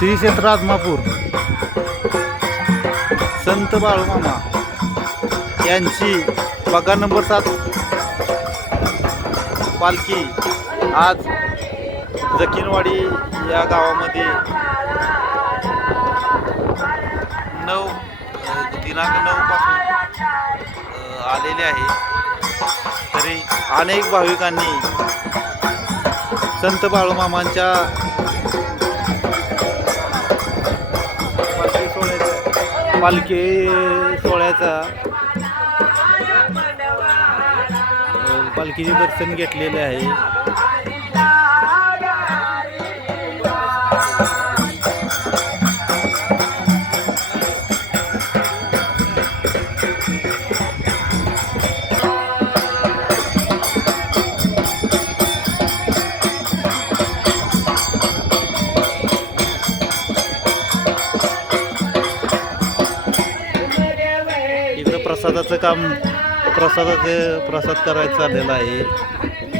श्री क्षेत्र आदमापूर संत बाळूमामा यांची बगा नंबर सात पालखी आज जकीनवाडी या गावामध्ये नऊ दिनांक नऊ पासून आलेले आहे. तरी अनेक भाविकांनी संत बाळूमामांच्या पालखी सोहळ्याचा. पालखीचे दर्शन घेतलेले आहे. प्रसादाचं काम प्रसादाचे प्रसाद करायचं चाललेलं आहे.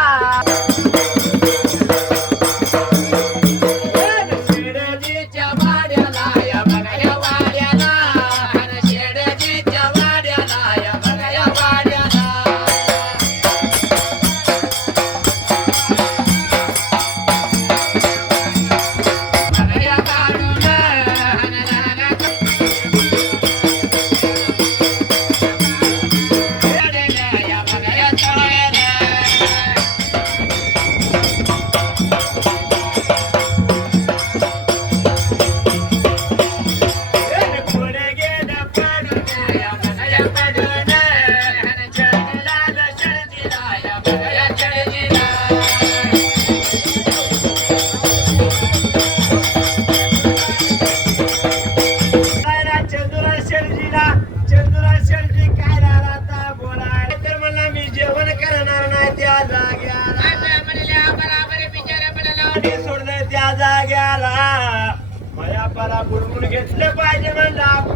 त्या जाग्याला. आणि सोडलं त्या जाग्याला परा बुडबुड घेतलं पाहिजे म्हणला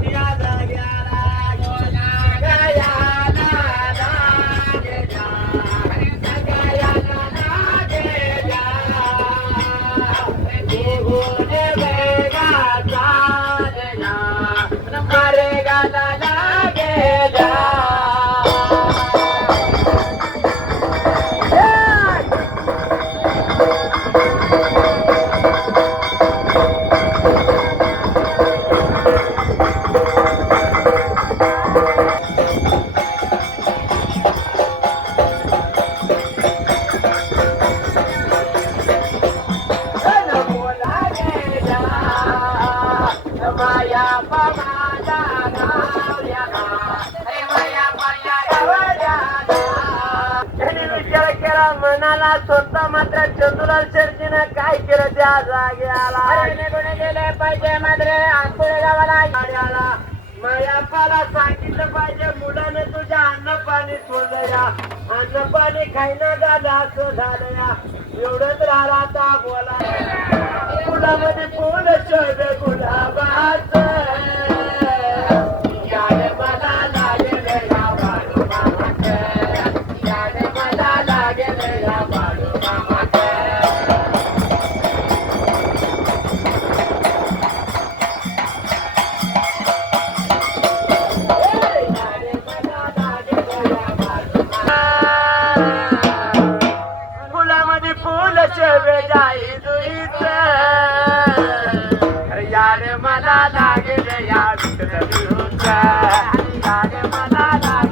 मनाला स्वतः मात्र चंदुलाल शेरजीनं काय केलं त्या जाग्याला निघून गेले पाहिजे मात्र आंबोळे गावाला गाड्याला मायापाला सांगितलं पाहिजे मुलानं तुझ्या अन्न पाणी सोडलं या अन्न पाणी खायला झालं असं झालं या एवढंच राहिला आता बोला. फुलामध्ये फुल शोध गुलाबाचं. मला लागेल या विठ्ठल विरुद्ध. मला लागेल